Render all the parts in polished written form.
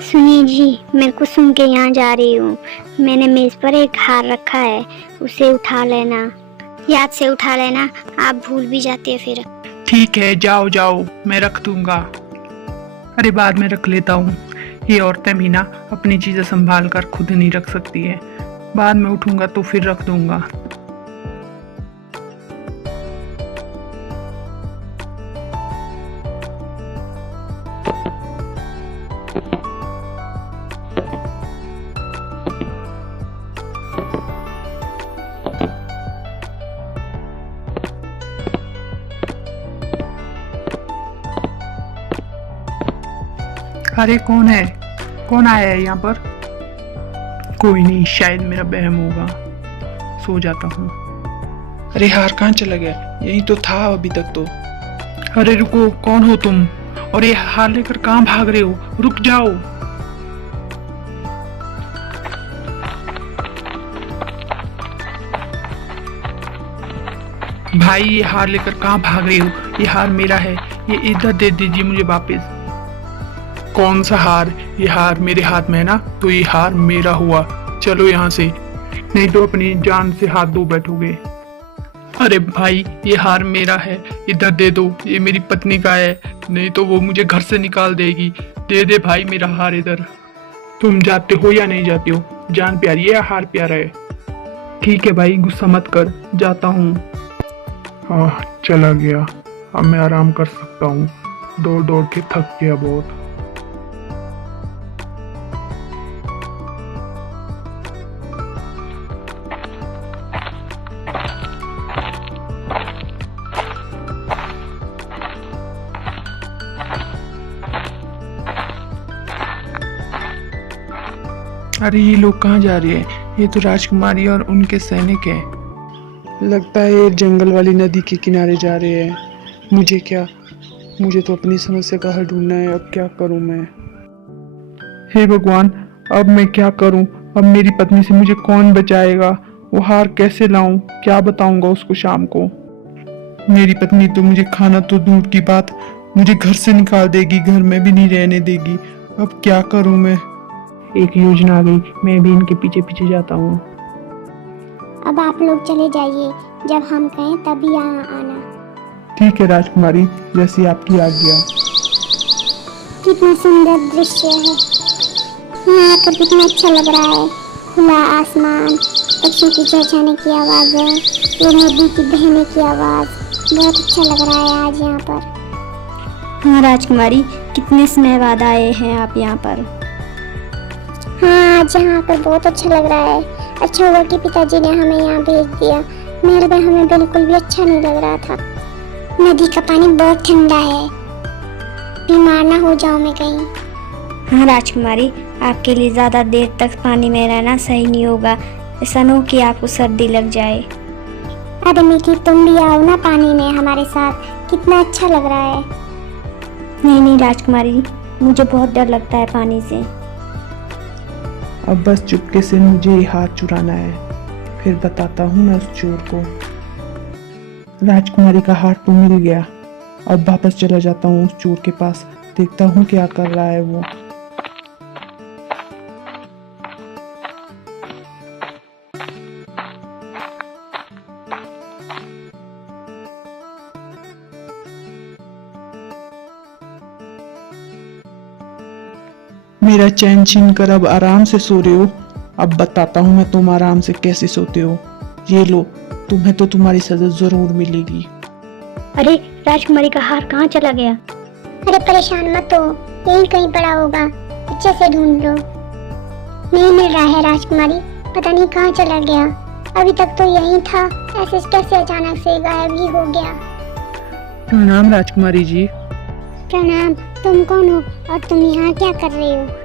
सुनिए जी, मैं कुसुम के यहाँ जा रही हूँ। मैंने मेज पर एक हार रखा है, उसे उठा लेना, याद से उठा लेना। आप भूल भी जाते हैं फिर। ठीक है, जाओ जाओ, मैं रख दूंगा। अरे बाद में रख लेता हूँ। ये औरतें भी ना अपनी चीजें संभाल कर खुद नहीं रख सकती है। बाद में उठूंगा तो फिर रख दूंगा। अरे कौन है? कौन आया है यहाँ पर? कोई नहीं, शायद मेरा बहम होगा। सो जाता हूँ। अरे हार कहाँ चला गया? यही तो था अभी तक तो। अरे रुको, कौन हो तुम? और ये हार लेकर कहाँ भाग रहे हो? रुक जाओ। भाई ये हार लेकर कहाँ भाग रहे हो? ये हार मेरा है, ये इधर दे दीजिए मुझे वापस। कौन सा हार? ये हार मेरे हाथ में है ना, तो ये हार मेरा हुआ। चलो यहाँ से, नहीं तो अपनी जान से हाथ धो बैठोगे। अरे भाई ये हार मेरा है, इधर दे दो, ये मेरी पत्नी का है, नहीं तो वो मुझे घर से निकाल देगी। दे दे भाई मेरा हार इधर। तुम जाते हो या नहीं जाते हो? जान प्यारी है या हार प्यारा है? ठीक है भाई, गुस्सा मत कर, जाता हूँ। हाँ चला गया, अब मैं आराम कर सकता हूँ। दौड़ दौड़ के थक गया बहुत। अरे ये लोग कहाँ जा रहे हैं? ये तो राजकुमारी और उनके सैनिक हैं। लगता है ये जंगल वाली नदी के किनारे जा रहे हैं। मुझे क्या, मुझे तो अपनी समस्या का हल ढूंढना है। अब क्या करूं मैं? हे भगवान, अब मैं क्या करूं? अब मेरी पत्नी से मुझे कौन बचाएगा? वो हार कैसे लाऊं? क्या बताऊंगा उसको शाम को? मेरी पत्नी तो मुझे खाना तो दूर की बात, मुझे घर से निकाल देगी, घर में भी नहीं रहने देगी। अब क्या करूं मैं? एक योजना आ गई, मैं भी इनके पीछे पीछे जाता हूँ। अब आप लोग चले जाइए, जब हम कहें तभी यहाँ आना। ठीक है राजकुमारी, जैसी आपकी आज्ञा। कितना सुंदर दृश्य है, यहाँ पर कितना अच्छा लग रहा है। खुला आसमान, पक्षियों की चहचहाने की आवाज़ है, ये नदी की बहने की आवाज़, बहुत अच्छा लग रहा है आज यहाँ पर। हाँ राजकुमारी, कितने समय बाद आए हैं आप यहाँ पर। हाँ आज यहाँ पर बहुत अच्छा लग रहा है। अच्छा हुआ कि पिताजी ने हमें यहाँ भेज दिया, मेरे में हमें बिल्कुल भी अच्छा नहीं लग रहा था। नदी का पानी बहुत ठंडा है, बीमार ना हो जाऊँ मैं कहीं। हाँ राजकुमारी, आपके लिए ज़्यादा देर तक पानी में रहना सही नहीं होगा, ऐसा न हो कि आपको सर्दी लग जाए। अरे मीठी, तुम भी आओ ना पानी में हमारे साथ, कितना अच्छा लग रहा है। नहीं नहीं राजकुमारी, मुझे बहुत डर लगता है पानी से। अब बस चुपके से मुझे ये हाथ चुराना है, फिर बताता हूँ मैं उस चोर को। राजकुमारी का हाथ तो मिल गया, अब वापस चला जाता हूँ उस चोर के पास, देखता हूँ क्या कर रहा है वो। मेरा चैन छीन कर अब आराम से सो रहे हो। अब बताता हूँ मैं तुम आराम से कैसे सोते हो। ये लो, तुम्हें तो तुम्हारी सजा जरूर मिलेगी। अरे राजकुमारी का हार कहाँ चला गया? अरे परेशान मत हो, यहीं कहीं पड़ा होगा, अच्छे से ढूंढ लो। नहीं मिल रहा है राजकुमारी, पता नहीं कहाँ चला गया। अभी तक तो यहीं था, ऐसे कैसे अचानक से गायब ही हो गया। प्रणाम राजकुमारी जी। प्रणाम, तुम कौन हो और तुम यहाँ क्या कर रहे हो?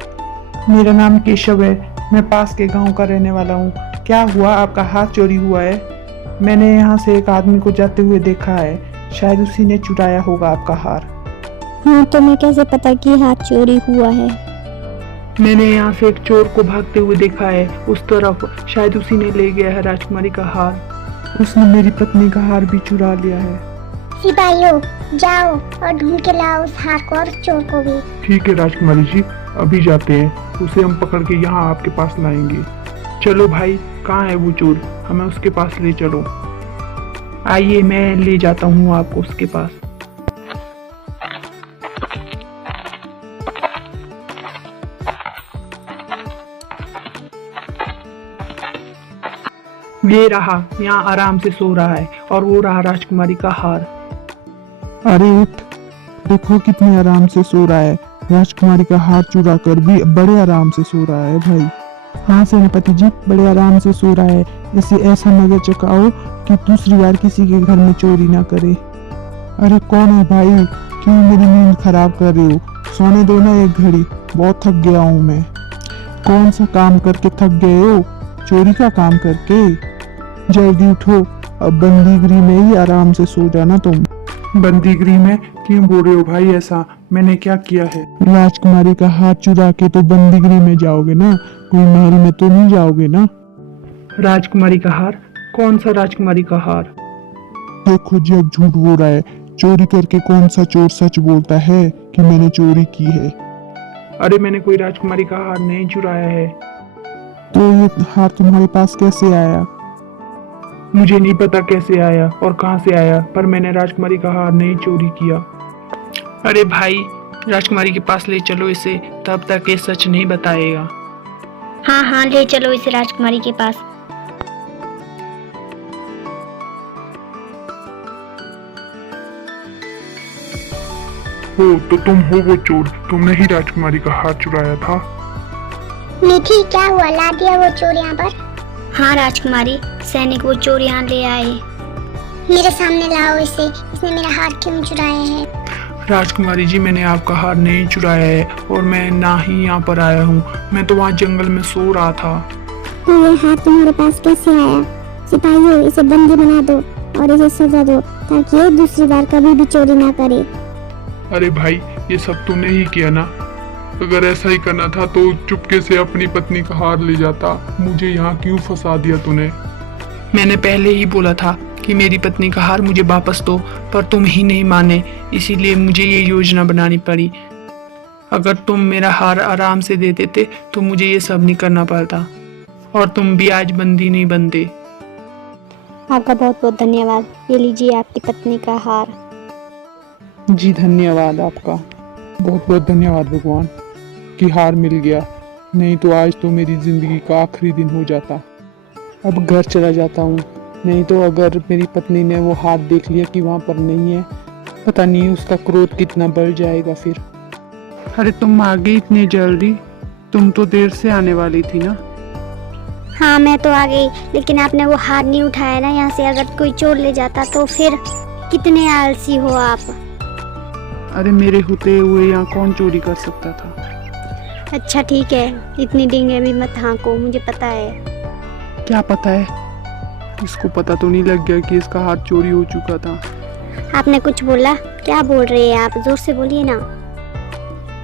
मेरा नाम केशव है, मैं पास के गांव का रहने वाला हूँ। क्या हुआ, आपका हार चोरी हुआ है? मैंने यहाँ से एक आदमी को जाते हुए देखा है, शायद उसी ने चुराया होगा आपका हार। हाँ, तुम्हें कैसे पता कि हाथ चोरी हुआ है? मैंने यहाँ से एक चोर को भागते हुए देखा है उस तरफ, शायद उसी ने ले गया है राजकुमारी का हार। उसने मेरी पत्नी का हार भी चुरा लिया है। सिपाहियों, जाओ और ढूंढ के लाओ उस हार को और चोर को भी। ठीक है राजकुमारी जी, अभी जाते हैं, उसे हम पकड़ के यहाँ आपके पास लाएंगे। चलो भाई, कहाँ है वो चोर, हमें उसके पास ले चलो। आइए, मैं ले जाता हूँ आपको उसके पास। ये रहा, यहाँ आराम से सो रहा है, और वो रहा राजकुमारी का हार। अरे उठ, देखो कितने आराम से सो रहा है। राजकुमारी का हार चुरा कर भी बड़े आराम से सो रहा है भाई। हाँ सेनापति जी, बड़े आराम से सो रहा है। इसे ऐसा नजर चकाओ कि दूसरी बार किसी के घर में चोरी ना करे। अरे कौन है भाई, क्यों मेरी नींद खराब कर रहे हो? सोने दो ना एक घड़ी, बहुत थक गया हूँ मैं। कौन सा काम करके थक गए हो? चोरी का काम करके? जल्दी उठो, अब बंदीगृह में ही आराम से सो जाना तुम। बंदीगृह में? क्यों बोल रहे हो भाई ऐसा, मैंने क्या किया है? राजकुमारी का हाथ चुरा के तो बंदीगृह में जाओगे ना, कोई महल में तो नहीं जाओगे ना। राजकुमारी का हार? कौन सा राजकुमारी का हार? देखो जी, अब झूठ बोल रहा है। चोरी करके कौन सा चोर सच बोलता है कि मैंने चोरी की है? अरे मैंने कोई राजकुमारी का हार नहीं चुराया है। तो ये हार तुम्हारे पास कैसे आया? मुझे नहीं पता कैसे आया और कहां से आया, पर मैंने राजकुमारी का हार नहीं चोरी किया। अरे भाई, राजकुमारी के पास ले चलो इसे, तब तक ये सच नहीं बताएगा। हाँ हाँ, ले चलो इसे राजकुमारी के पास। हो तो तुम हो वो चोर, तुमने ही राजकुमारी का हार चुराया था। मीठी, क्या हुआ, ला दिया वो चोर यहाँ पर? हाँ राजकुमारी, सैनिक वो चोर यहाँ ले आए। मेरे सामने लाओ इसे, इसने मेरा हार क्यों चुराया है? राजकुमारी जी, मैंने आपका हार नहीं चुराया है, और मैं ना ही यहाँ पर आया हूँ, मैं तो वहाँ जंगल में सो रहा था। तो ये हार तुम्हारे पास कैसे आया? सिपाहियों, इसे बंदी बना दो और इसे सजा दो, ताकि ये दूसरी बार कभी भी चोरी ना करे। अरे भाई, ये सब तूने ही किया ना। अगर ऐसा ही करना था तो चुपके से अपनी पत्नी का हार ले जाता। मुझे यहाँ क्यों फंसा दिया तूने? मैंने पहले ही बोला था कि मेरी पत्नी का हार मुझे वापस दो, पर तुम ही नहीं माने, इसीलिए मुझे ये योजना बनानी पड़ी। अगर तुम मेरा हार आराम से दे देते तो मुझे ये सब नहीं करना पड़ता, और तुम भी आज बंदी नहीं बनते। आपका बहुत बहुत धन्यवाद। ये लीजिए आपकी पत्नी का हार। जी धन्यवाद आपका, बहुत बहुत धन्यवाद भगवान कि हार मिल गया, नहीं तो आज तो मेरी जिंदगी का आखिरी दिन हो जाता। अब घर चला जाता हूँ, नहीं तो अगर मेरी पत्नी ने वो हार देख लिया कि वहाँ पर नहीं है, पता नहीं उसका क्रोध कितना बढ़ जाएगा फिर। अरे तुम आ गई इतनी जल्दी, तुम तो देर से आने वाली थी ना। हाँ मैं तो आ गई, लेकिन आपने वो हार नहीं उठाया ना यहाँ से। अगर कोई चोर ले जाता तो फिर कितने आलसी हो आप। अरे मेरे होते हुए यहाँ कौन चोरी कर सकता था। अच्छा ठीक है, इतनी डींगे भी मत हाँको, मुझे पता है। क्या पता है? इसको पता तो नहीं लग गया कि इसका हाथ चोरी हो चुका था। आपने कुछ बोला? क्या बोल रहे हैं आप, जोर से बोलिए ना।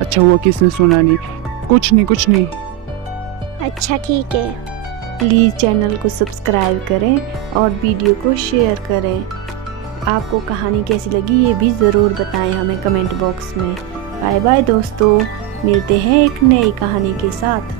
अच्छा हुआ किसने सुना नहीं। कुछ नहीं कुछ नहीं। अच्छा ठीक है। प्लीज़ चैनल को सब्सक्राइब करें और वीडियो को शेयर करें। आपको कहानी कैसी लगी ये भी ज़रूर बताएं हमें कमेंट बॉक्स में। बाय बाय दोस्तों, मिलते हैं एक नई कहानी के साथ।